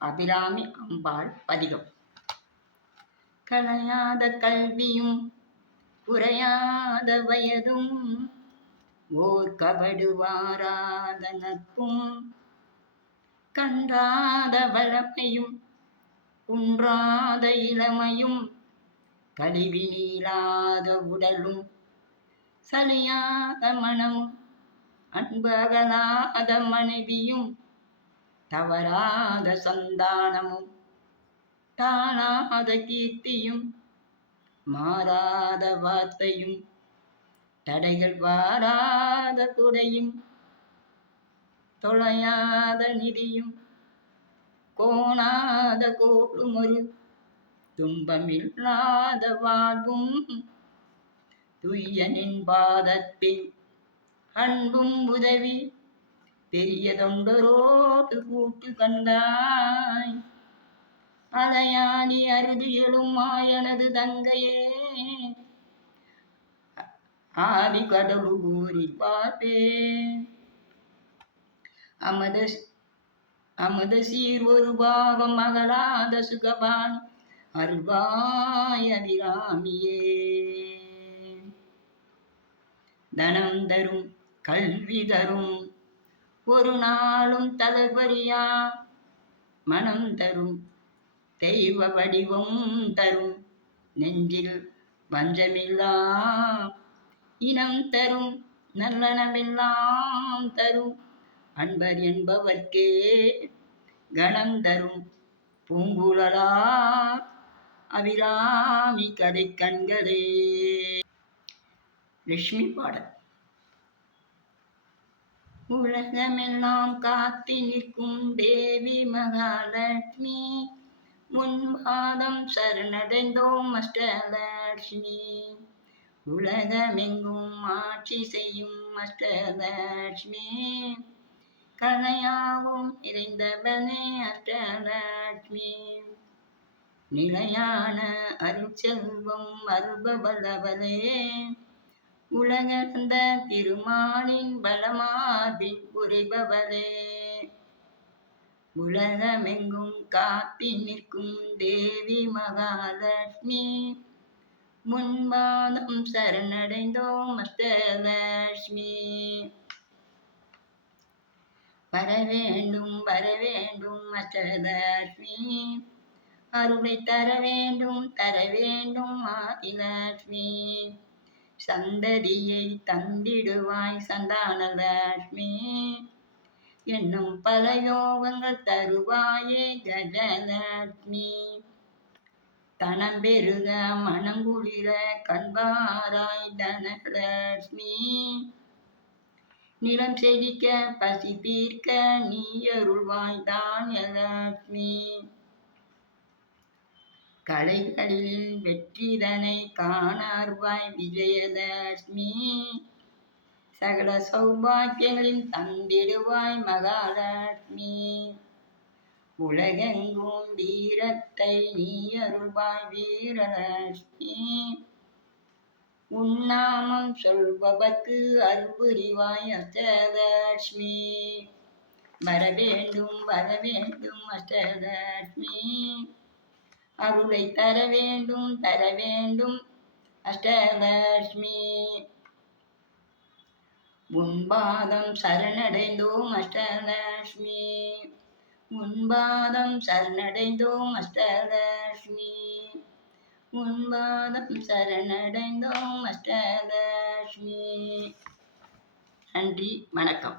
அபிராமி அம்பாள் பதிகம். களையாத கல்வியும் குறையாத வயதும் ஓர் கபடுவாராத நட்பும் கண்டாத வளமையும் குன்றாத இளமையும் கழிவி நீளாத உடலும் சலியாத மனமும் அன்பகலாத மனைவியும் தவறாத சந்தானமும் தானாத கீர்த்தியும் மாறாத வார்த்தையும் தடைகள் வாராத குடையும் தொலையாத நிதியும் கோணாத கோடும் ஒரு துன்பமில்லாத வாழ்வும் துய்யனின் பாதத்தில் அன்பும் உதவி பெரியதொண்டரோடு கூட்டு கண்டாய். அலையாணி அருது எழுமாயனது தங்கையே. ஆவி கடலு கூறி பார்ப்பே அமத அமத சீர் ஒரு பாகம் மகளாத சுகபான் அருள்வாய் அபிராமியே. தனம் தரும் கல்வி தரும் ஒரு நாளும் தளபரியா மனம் தரும். தெய்வ வடிவம் தரும். நெஞ்சில் பஞ்சமில்லா இனம் தரும். நல்லனமெல்லாம் தரும். அன்பர் என்பவர்க்கே கணம் தரும். பூங்குழலா? அபிராமி கதை கண்களே. லட்சுமி பாடல். உலகமெல்லாம் காத்தி நிற்கும் தேவி மகாலட்சுமி. முன்பாதம் சரணடைந்தோம் அஷ்டலட்சுமி. உலகமெங்கும் ஆட்சி செய்யும் அஷ்டலட்சுமி. கலையாவும் இறைந்தவனே அஷ்டலட்சுமி. நிலையான அருள் செல்வம் அருபவல்லவனே. உலகந்த திருமாலின் பலமாதி புரிபவரே உலகமெங்கும் காப்பி நிற்கும் தேவி மகாலட்சுமி. முன்பாதம் சரணடைந்தோம் அஷ்டலட்சுமி. வரவேண்டும் வரவேண்டும் அஷ்டலட்சுமி. அருளை தர வேண்டும் தர வேண்டும் ஆதிலட்சுமி. சந்ததியை தந்திடுவாய் சந்தானலட்சுமி என்னும் பல யோகங்கள் தருவாயே கஜலட்சுமி தனம் பெருக மனங்குளிர கண்பாராய் தனலட்சுமி நிலம் செழிக்க பசி தீர்க்க நீ அருள்வாய் தானியலட்சுமி கலைகளில் வெற்றிதனை காணார்வாய் விஜயலட்சுமி. சகல சௌபாக்கியங்களின் தந்திடுவாய் மகாலட்சுமி. உலகெங்கும் வீரத்தை நீ அருள்வாய் வீரலட்சுமி. உன்னாமம் சொல்பவர்க்கு அருள்புரிவாய் அஷ்டலட்சுமி. வரவேண்டும் வரவேண்டும் அஷ்டலட்சுமி. அருளை தர வேண்டும் தர வேண்டும். அஷ்டலட்சுமி உன்பாதம் சரணடைந்தோம் அஷ்டலட்சுமி உன்பாதம் சரணடைந்தோம் அஷ்டலட்சுமி உன்பாதம் சரணடைந்தோம் அஷ்டலட்சுமி நன்றி வணக்கம்.